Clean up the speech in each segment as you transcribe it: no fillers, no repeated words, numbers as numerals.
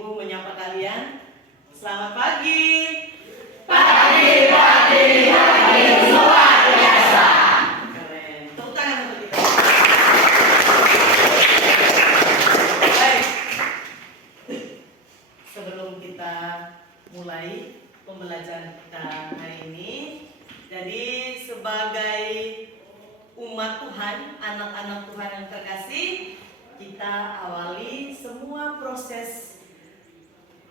Ibu menyapa kalian. Selamat pagi. Pagi luar biasa. Keren. Tepuk tangan untuk kita. Baik. Sebelum kita mulai pembelajaran kita hari ini, jadi sebagai umat Tuhan, anak-anak Tuhan yang terkasih, kita awali semua proses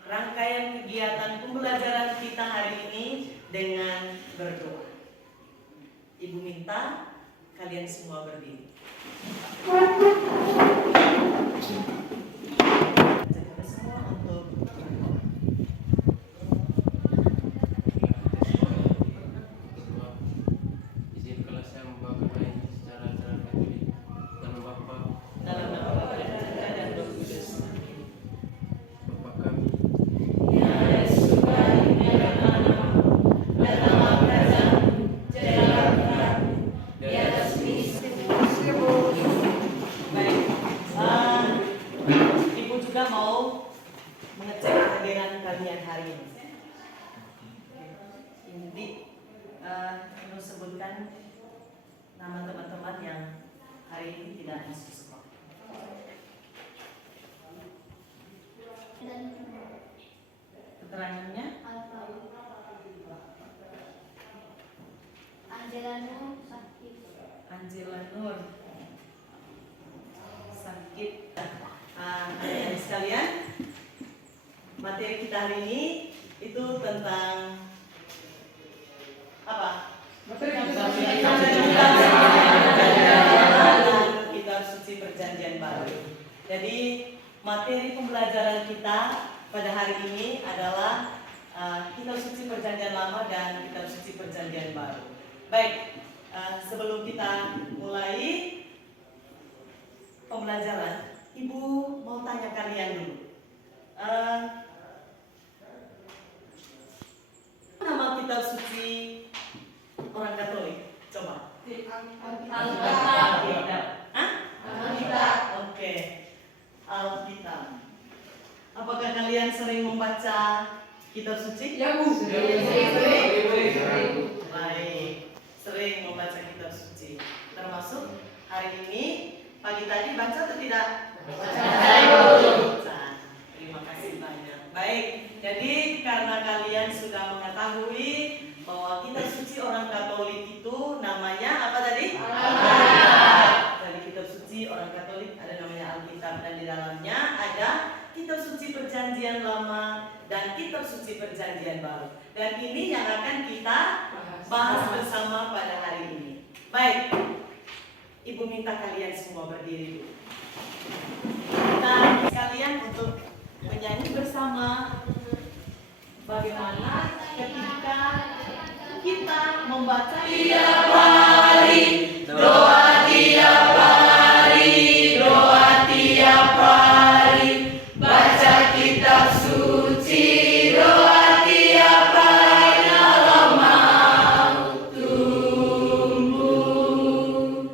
rangkaian kegiatan pembelajaran kita hari ini dengan berdoa. Ibu minta kalian semua berdiri. Kita semua untuk berdoa. Izin kelas saya membawakan secara katolik dan Bapa Dalam nama Bapa dan Putra dan Roh Kudus. Bapa kami Baik, Ibu juga mau mengecek kehadiran kalian hari ini. Jadi, Ibu sebutkan nama teman-teman yang hari ini tidak masuk sekolah. Keterangannya? Angela Nur sakit. Adik-adik sekalian, materi kita hari ini itu tentang apa? Kitab Suci Perjanjian Baru. Jadi materi pembelajaran kita pada hari ini adalah Kitab Suci Perjanjian Lama dan Kitab Suci Perjanjian Baru. Baik, sebelum kita mulai pembelajaran, Ibu mau tanya kalian dulu. Nama Kitab Suci orang Katolik? Coba. Alkitab. Hah? Alkitab. Oke. Alkitab. Apakah kalian sering membaca Kitab Suci? Ya, Bu. Baik. Sering membaca Kitab Suci. Termasuk hari ini pagi tadi baca atau tidak? Baca. Terima kasih banyak. Baik. Jadi karena kalian sudah mengetahui bahwa Kitab Suci orang Katolik itu namanya apa tadi? Alkitab. Dari Kitab Suci orang Katolik ada namanya Alkitab dan di dalamnya ada Kitab Suci Perjanjian Lama dan Kitab Suci Perjanjian Baru. Dan ini yang akan kita bahas bersama pada hari ini. Baik, Ibu minta kalian semua berdiri dulu. Kita sekalian untuk menyanyi bersama bagaimana ketika kita membaca tiap hari, doa tiap hari, doa tiap hari, baca kitab suci, doa tiap hari, Allah mau tumbuh.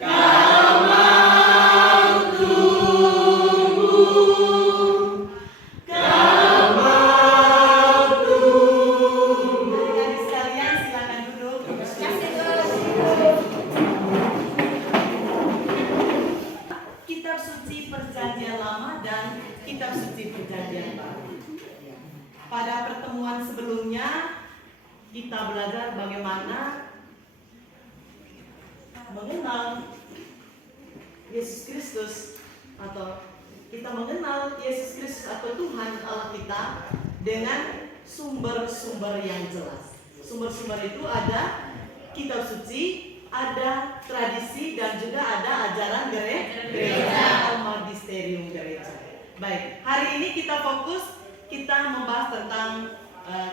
Kau mau tumbuh, kau mau tumbuh. Adik sekalian silakan duduk. Kitab Suci Perjanjian Lama dan Kitab Suci Perjanjian Baru. Pada pertemuan sebelumnya kita belajar bagaimana mengenal Yesus Kristus, atau kita mengenal Yesus Kristus atau Tuhan Allah kita dengan sumber-sumber yang jelas. Sumber-sumber itu ada Kitab Suci, ada tradisi, dan juga ada ajaran gereja atau magisterium gereja. Baik, hari ini kita fokus, kita membahas tentang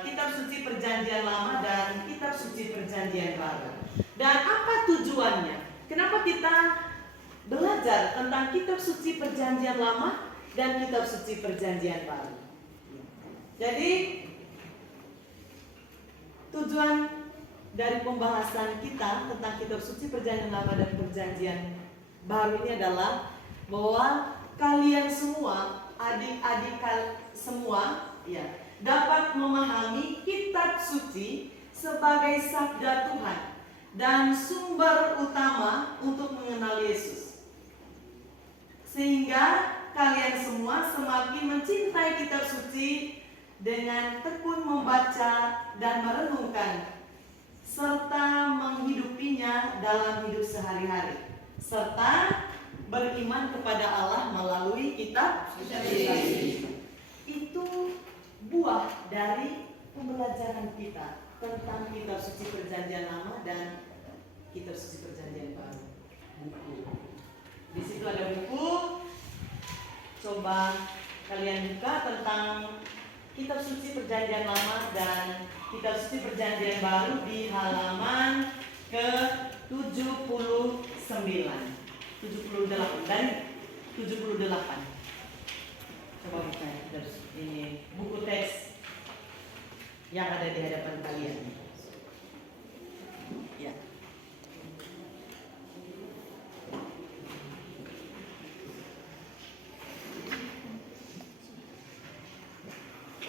Kitab Suci Perjanjian Lama dan Kitab Suci Perjanjian Baru. Dan apa tujuannya? Kenapa kita belajar tentang Kitab Suci Perjanjian Lama dan Kitab Suci Perjanjian Baru? Jadi tujuan dari pembahasan kita tentang Kitab Suci Perjanjian Lama dan Perjanjian Baru ini adalah bahwa kalian semua adik-adik semua ya dapat memahami kitab suci sebagai sabda Tuhan dan sumber utama untuk mengenal Yesus. Sehingga kalian semua semakin mencintai kitab suci dengan tekun membaca dan merenungkan serta menghidupinya dalam hidup sehari-hari, serta beriman kepada Allah melalui kitab suci. Itu buah dari pembelajaran kita tentang kitab suci Perjanjian Lama dan kitab suci Perjanjian Baru. Buku. Di situ ada buku. Coba kalian buka tentang kitab suci Perjanjian Lama dan kitab suci Perjanjian Baru di halaman ke-79, 78 dan 78. Coba buka ini buku teks yang ada di hadapan kalian. Ya.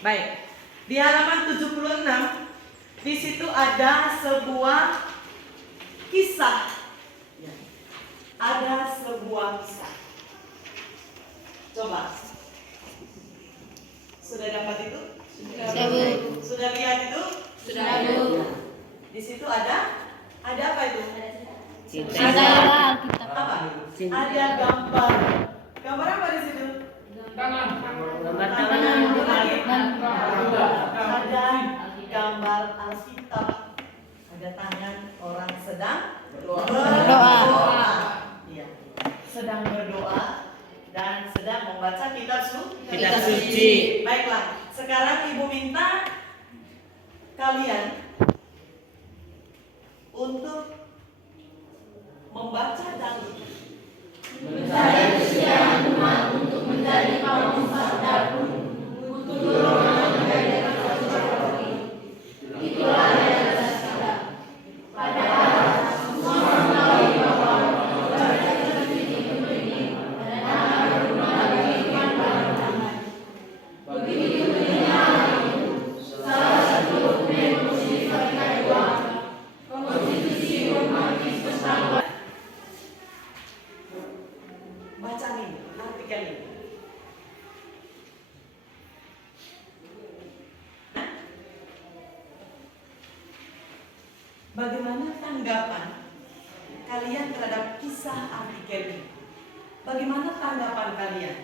Baik, di halaman 76 di situ ada sebuah kisah. Ya. Ada sebuah kisah. Coba. Sudah dapat itu? Sudah, Bu. Sudah lihat itu? Sudah, Bu. Di situ ada apa itu? Ada Alkitab. Apa? Ada gambar. Gambar apa di situ? Tangan. Ada gambar Alkitab. Ada tangan orang sedang berdoa. Iya. Sedang berdoa dan sedang membaca kitab suci. Baiklah, sekarang Ibu minta kalian untuk membaca dan Mencari kesetiaan umat untuk menjadi pengumpat dan untuk golongan menjadi roti. Itulah realitas kita. Padahal semua mengetahui bahwa membaca kitab suci itu penting dan akan berguna bagi kehidupan Tuhan. Begitu pentingnya hal itu, salah satu dokumen konstitusi Vatikan II, Konstitusi Umat Kristus tahun baca ini, artikel ini. Bagaimana tanggapan kalian terhadap kisah artikel ini? Bagaimana tanggapan kalian?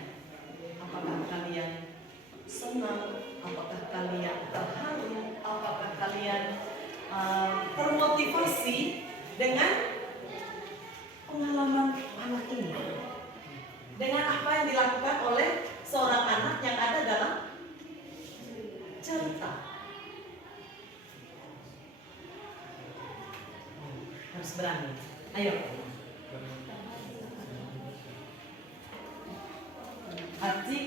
Apakah kalian senang? Apakah kalian terharu? Apakah kalian termotivasi dengan pengalaman anak ini? Dengan apa yang dilakukan oleh seorang anak yang ada dalam cerita. Harus berani. Ayo. Arti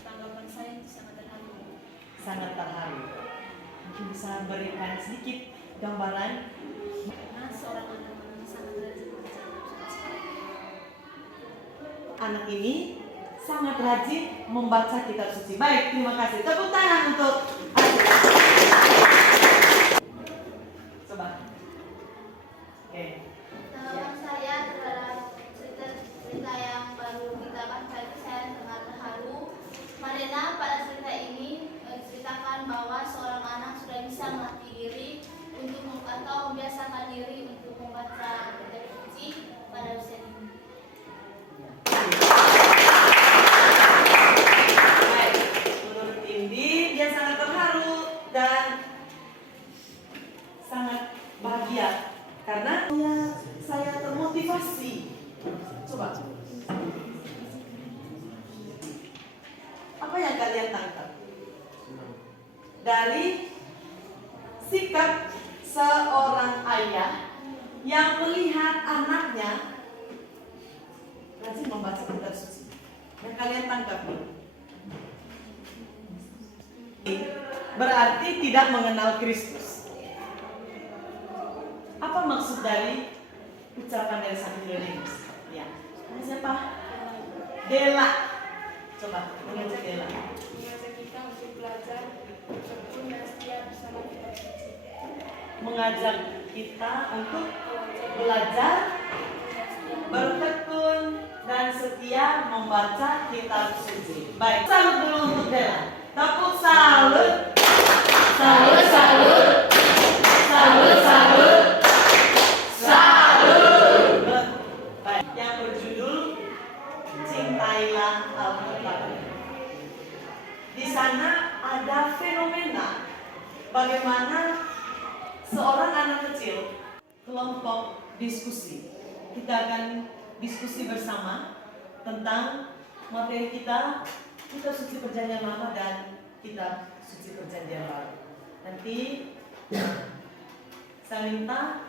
Tanggapan saya itu sangat terharu. sangat terharu. Mungkin bisa berikan sedikit gambaran. Karena seorang anak sangat rajin membaca Anak ini sangat rajin membaca kitab suci. Baik, terima kasih. Tepuk tangan untuk adik. Coba. Oke. Tanggapan saya terhadap cerita yang baru kita baca itu saya sangat terharu karena pada cerita ini menceritakan bahwa seorang anak sudah bisa melatih diri untuk atau membiasakan diri untuk membaca kitab suci pada usia ini. Baik, menurut Indi dia sangat terharu dan sangat bahagia karena saya termotivasi. Coba. Apa yang kalian tangkap dari sikap seorang ayah yang melihat anaknya rajin membaca kitab suci? Yang kalian tangkap nih? Berarti tidak mengenal Kristus. Apa maksud dari ucapan dari Sankt Irenaeus? Ya, siapa? Dela. Coba Coba mengajak Ella. Mengajak kita untuk belajar, bertekun dan setia bersama kitab suci. Mengajak kita untuk belajar, bertekun dan setia membaca kitab suci. Baik, salut dulu untuk Bella. Tepuk salut. Salut, salut. Salut, salut. Salut. Baik, yang berjudul Cintailah Alkitab. Di sana ada fenomena bagaimana seorang anak kecil kelompok diskusi. Kita akan diskusi bersama tentang materi kita, kitab suci perjanjian lama dan kitab suci perjanjian baru. Nanti saya minta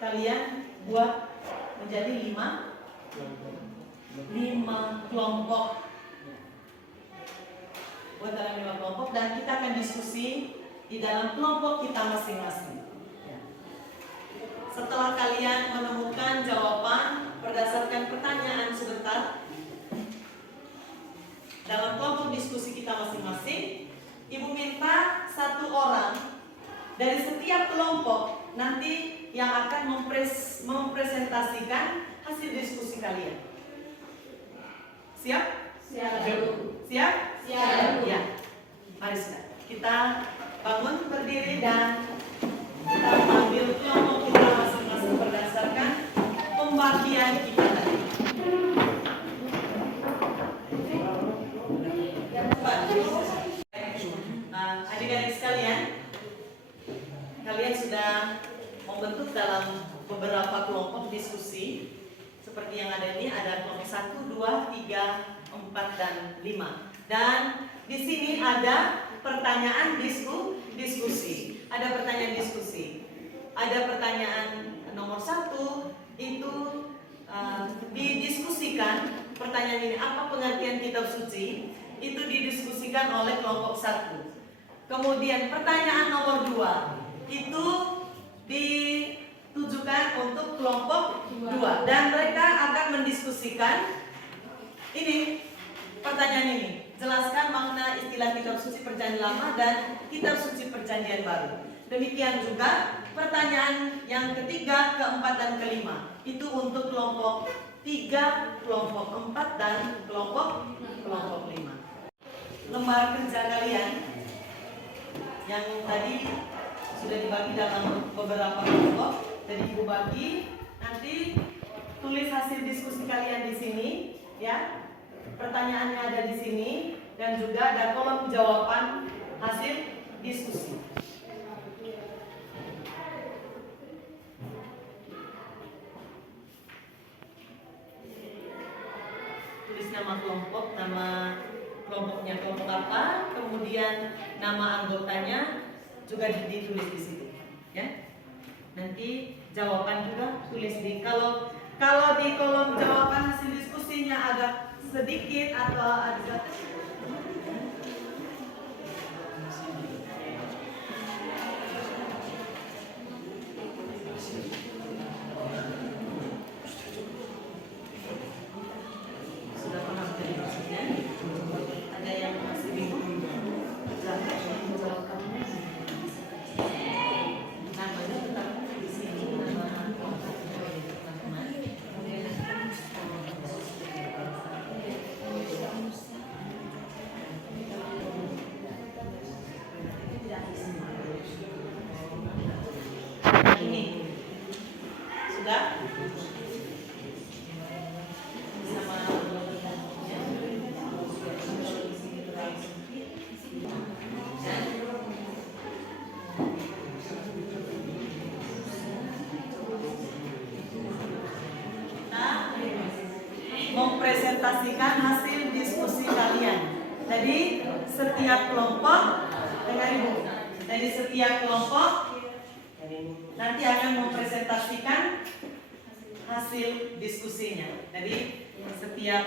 kalian buat menjadi 5 kelompok. Buat dalam 5 kelompok dan kita akan diskusi di dalam kelompok kita masing-masing. Setelah kalian menemukan jawaban berdasarkan pertanyaan sebentar dalam kelompok diskusi kita masing-masing, Ibu minta 1 orang dari setiap kelompok nanti yang akan mempresentasikan hasil diskusi kalian. Siap? Siap. Siap? Siap. Ya. Mari sudah. Kita bangun berdiri dan kita ambil kelompok kita masing-masing berdasarkan pembagian kita tadi. Adik-adik sekalian, kalian sudah membentuk dalam beberapa kelompok diskusi seperti yang ada ini. Ada kelompok 1, 2, 3, 4, dan 5. Dan di sini ada pertanyaan diskusi. Ada pertanyaan diskusi. Ada pertanyaan nomor 1 itu didiskusikan. Pertanyaan ini, apa pengertian kitab suci? Itu didiskusikan oleh kelompok 1. Kemudian pertanyaan nomor 2 itu ditujukan untuk kelompok 2 dan mereka akan mendiskusikan ini, pertanyaan ini. Jelaskan makna istilah kitab suci perjanjian lama dan kitab suci perjanjian baru. Demikian juga pertanyaan yang ketiga, keempat, dan kelima. Itu untuk kelompok 3, kelompok 4, dan kelompok 5. Lembar kerja kalian yang tadi sudah dibagi dalam beberapa kelompok. Jadi Ibu bagi, nanti tulis hasil diskusi kalian di sini, ya. Pertanyaannya ada di sini dan juga ada kolom jawaban hasil diskusi. Tulis nama kelompok, nama kelompoknya kelompok apa, kemudian nama anggotanya juga ditulis di situ, ya. Nanti jawaban juga tulis di kalau di kolom jawaban hasil diskusinya agak sedikit atau agak sudah paham jadi maksudnya? Ada yang masih bingung? Namanya tetap di sini, nama teman-teman. Ini sudah sama mempresentasikan hasil diskusi kalian. Jadi setiap kelompok dengan Ibu, dari setiap kelompok nanti akan mempresentasikan hasil diskusinya. Jadi setiap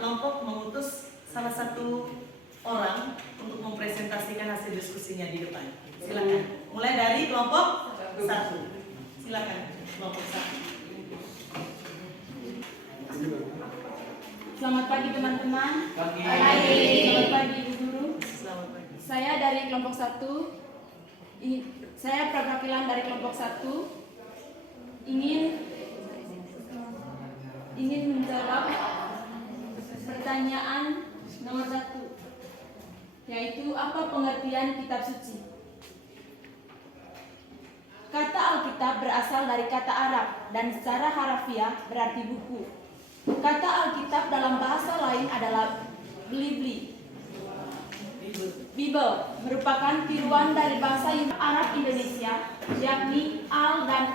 kelompok mengutus salah satu orang untuk mempresentasikan hasil diskusinya di depan. Silakan. Mulai dari kelompok 1. Silakan kelompok 1. Selamat pagi teman-teman. Pagi. Selamat pagi Ibu Guru. Selamat pagi. Saya dari kelompok 1. Saya perwakilan dari kelompok 1 ingin menjawab pertanyaan nomor 1, yaitu apa pengertian kitab suci. Kata Alkitab berasal dari kata Arab dan secara harafiah berarti buku. Kata Alkitab dalam bahasa lain adalah Bible merupakan tiruan dari bahasa Arab Indonesia, yakni al dan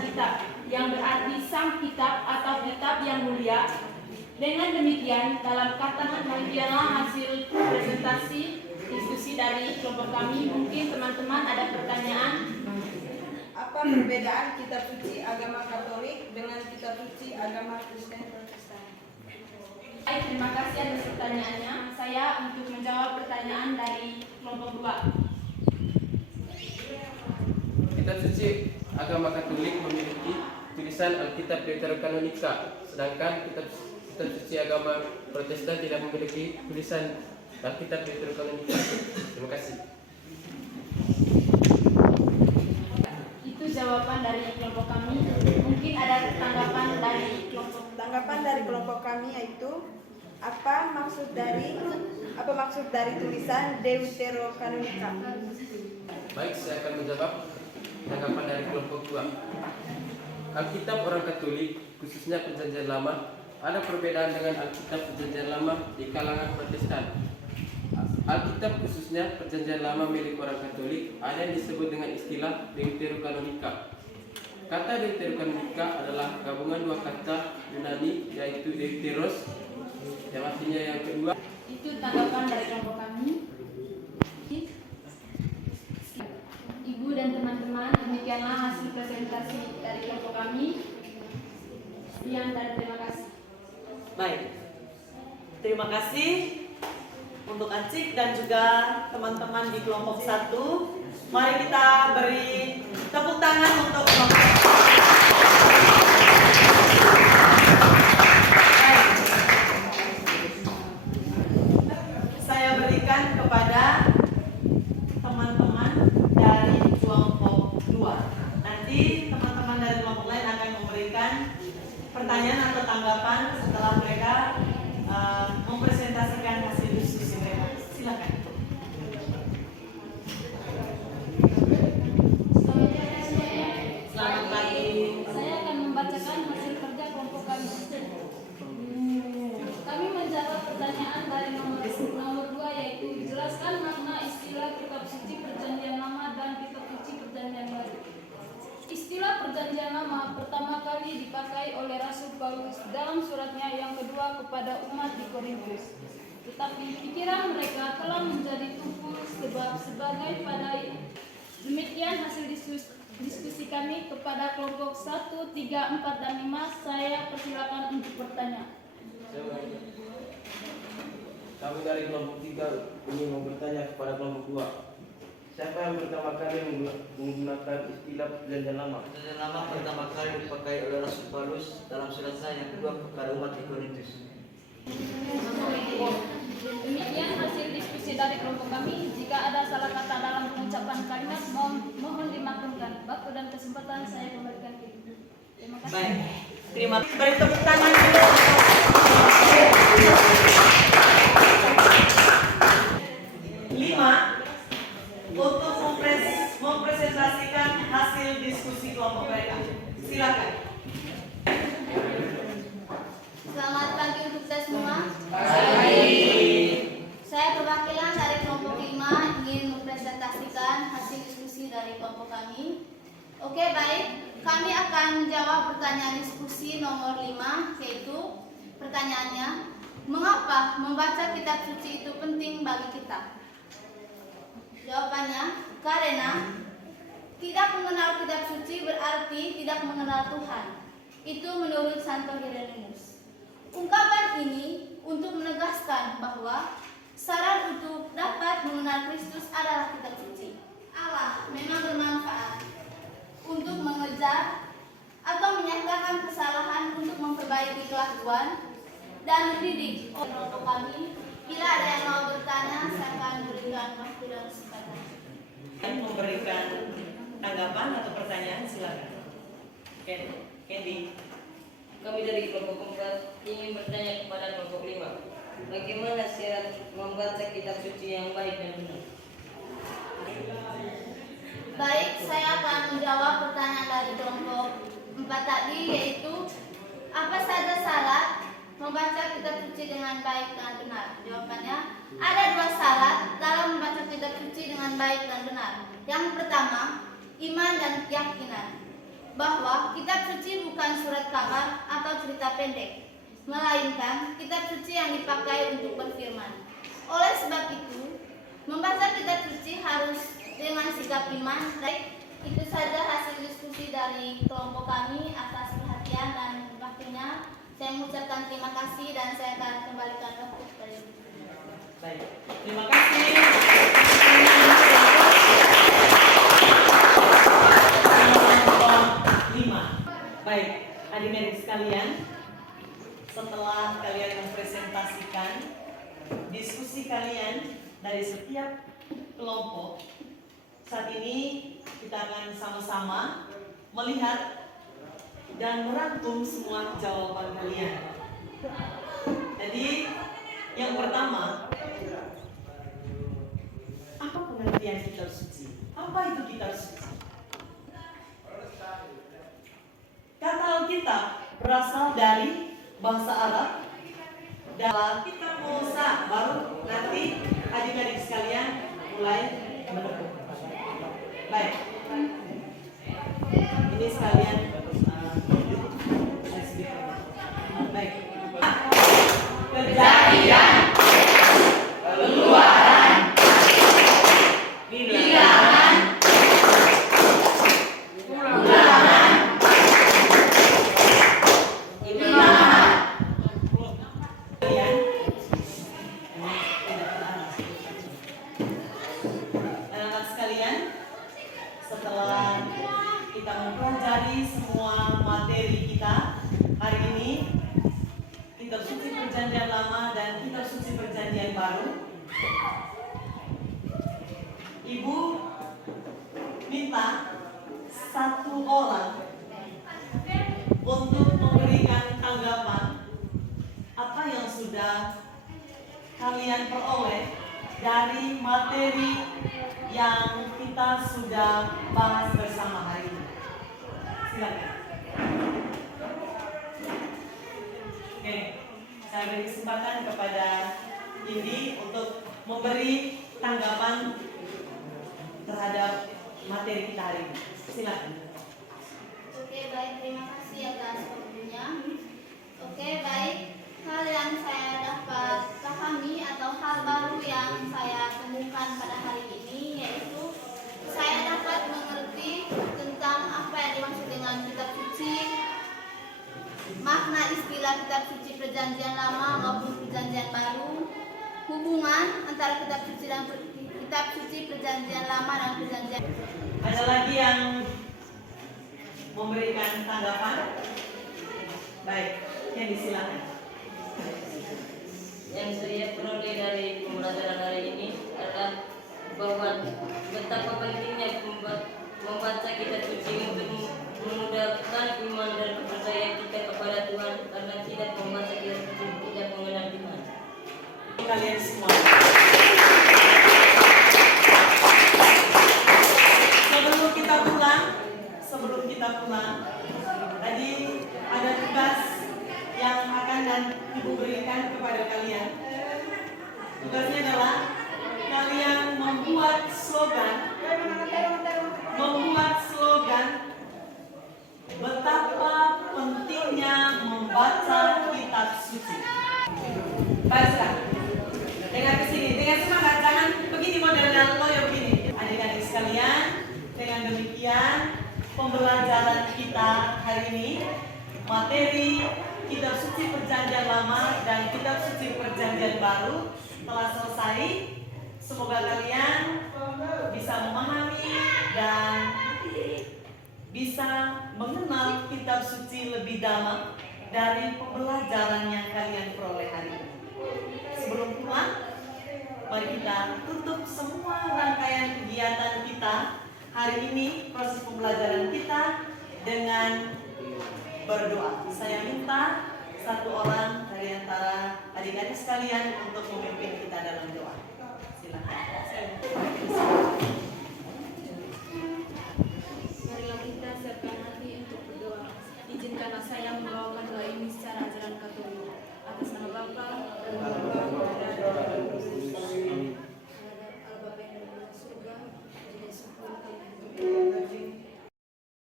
kitab, yang berarti sang kitab atau kitab yang mulia. Dengan demikian, dalam kata demikianlah hasil presentasi diskusi dari kelompok kami. Mungkin teman-teman ada pertanyaan. Apa perbedaan kitab suci agama Katolik dengan kitab suci agama Kristen Protestan? Baik, terima kasih atas pertanyaannya. Saya untuk menjawab pertanyaan dari kelompok 2. Kitab suci agama Katolik memiliki tulisan Alkitab Deuterokanonika, sedangkan kitab suci agama Protestan tidak memiliki tulisan Alkitab Deuterokanonika. Terima kasih. Itu jawaban dari kelompok kami. Mungkin ada tanggapan dari kelompok. Tanggapan dari kelompok kami yaitu apa maksud dari tulisan Deuterokanonika? Baik, saya akan menjawab tanggapan dari kelompok 2. Alkitab orang Katolik, khususnya Perjanjian Lama, ada perbedaan dengan Alkitab Perjanjian Lama di kalangan Protestan. Alkitab khususnya Perjanjian Lama milik orang Katolik ada yang disebut dengan istilah Deuterokanonika. Kata Deuterokanonika adalah gabungan dua kata Yunani, yaitu Deuteros yang artinya yang kedua. Itu tanggapan dari kelompok kami. Ibu dan teman-teman, demikianlah hasil presentasi dari kelompok kami. Sekian dan terima kasih. Baik. Terima kasih untuk Acik dan juga teman-teman di kelompok 1. Mari kita beri tepuk tangan untuk kelompok 1. Baik. Saya berikan kepada teman-teman dari kelompok 2. Nanti teman-teman dari kelompok lain akan memberikan pertanyaan atau tanggapan setelah mereka mempresentasikan hasil diskusi mereka. Silakan. Selamat pagi. Saya akan membacakan hasil kerja kelompok kami. Kami menjawab pertanyaan dari nomor 2, yaitu jelaskan makna istilah kitab suci Perjanjian Lama dan kitab suci Perjanjian Baru. Istilah Perjanjian Lama pertama kali dipakai oleh Rasul Paulus dalam suratnya yang kedua kepada umat di Korintus. Tetapi pikiran mereka telah menjadi tumpul sebagai padai. Demikian hasil diskusi kami kepada kelompok 1, 3, 4, dan 5. Saya persilakan untuk bertanya. Kami dari kelompok 3 ingin bertanya kepada kelompok 2. Siapa yang pertama kali menggunakan istilah Perjanjian Lama? Perjanjian Lama pertama kali dipakai oleh Rasul Paulus dalam suratnya yang kedua kepada umat di Korintus. Demikian hasil diskusi dari kelompok kami. Jika ada salah kata dalam pengucapan kalimat, mohon dimaklumkan. Waktu dan kesempatan saya kembalikan ke Ibu. Terima kasih. Baik. Terima kasih. Beri tepuk tangan dulu. 5 untuk mempresentasikan hasil diskusi kelompok mereka. Silakan. Selamat pagi untuk kita semua. Saya perwakilan dari kelompok 5 ingin mempresentasikan hasil diskusi dari kelompok kami. Oke, baik. Kami akan menjawab pertanyaan diskusi nomor 5, yaitu pertanyaannya, mengapa membaca kitab suci itu penting bagi kita? Jawabannya, karena tidak mengenal kitab suci berarti tidak mengenal Tuhan. Itu menurut Santo Hieronymus. Ungkapan ini untuk menegaskan bahwa syarat untuk dapat mengenal Kristus adalah kitab suci. Allah memang bermanfaat untuk mengejar atau menyatakan kesalahan untuk memperbaiki kelakuan, dan mendidik kelompok kami. Bila ada yang mau bertanya, saya akan berikan waktu dan kesempatan. Yang memberikan tanggapan atau pertanyaan silakan. Candy. Kami dari kelompok 4 ingin bertanya kepada kelompok 5. Bagaimana syarat membaca kitab suci yang baik dan benar? Baik, saya akan menjawab pertanyaan dari kelompok 4 tadi, yaitu apa saja syarat membaca kitab suci dengan baik dan benar? Jawabannya, ada 2 syarat dalam membaca kitab suci dengan baik dan benar. Yang pertama, iman dan keyakinan bahwa kitab suci bukan surat kabar atau cerita pendek, melainkan kitab suci yang dipakai untuk berfirman. Oleh sebab itu, membaca kitab suci harus dengan sikap iman. Baik, itu saja hasil diskusi dari kelompok kami. Atas perhatian dan waktunya, saya mengucapkan terima kasih dan saya akan kembalikan waktu kepada Ibu. Baik, terima kasih. Baik, adik-adik sekalian, setelah kalian mempresentasikan diskusi kalian dari setiap kelompok, saat ini kita akan sama-sama melihat dan merangkum semua jawaban kalian. Jadi, yang pertama, apa pengertian kitab suci? Apa itu kitab suci? Kata Alkitab berasal dari bahasa Arab dalam kitab Musa. Baru nanti adik-adik sekalian mulai menekuk. Baik, ini sekalian saya sedikit. Baik, kejadian, keluaran, bilangan, ulangan, setelah kita mempelajari semua materi kita hari ini, kitab suci perjanjian lama dan kitab suci perjanjian baru, Ibu minta satu orang untuk memberikan tanggapan apa yang sudah kalian peroleh dari materi yang kita sudah bahas bersama hari ini. Silakan. Oke, saya beri kesempatan kepada Indi untuk memberi tanggapan terhadap materi kita hari ini. Silakan. Oke, baik, terima kasih atas waktunya. Oke, baik. Hal yang saya dapat pahami atau hal baru yang saya temukan pada hari ini yaitu saya dapat mengerti tentang apa yang dimaksud dengan kitab suci, makna istilah kitab suci perjanjian lama maupun perjanjian baru, hubungan antara kitab suci dan kitab suci perjanjian lama dan perjanjian. Ada lagi yang memberikan tanggapan? Baik, yang disilakan. Yang saya peroleh dari pembelajaran hari ini adalah bahwa betapa pentingnya membaca kitab suci untuk memudahkan iman dan kepercayaan kita kepada Tuhan, karena tidak membaca kitab suci tidak mengenal Tuhan. Kalian semua. Sebelum kita pulang, tadi ada tugas yang akan dan Ibu berikan kepada kalian. Tugasnya adalah kalian membuat slogan betapa pentingnya membaca kitab suci. Baca. Dengar ke sini, dengan semangat, jangan begini modelnya loyo begini. Adik-adik sekalian, dengan demikian pembelajaran kita hari ini, materi kitab suci perjanjian lama dan kitab suci perjanjian baru telah selesai. Semoga kalian bisa memahami dan bisa mengenal kitab suci lebih dalam dari pembelajaran yang kalian peroleh hari ini. Sebelum pulang, mari kita tutup semua rangkaian kegiatan kita hari ini, proses pembelajaran kita dengan berdoa. Saya minta satu orang dari antara adik-adik sekalian untuk memimpin kita dalam doa.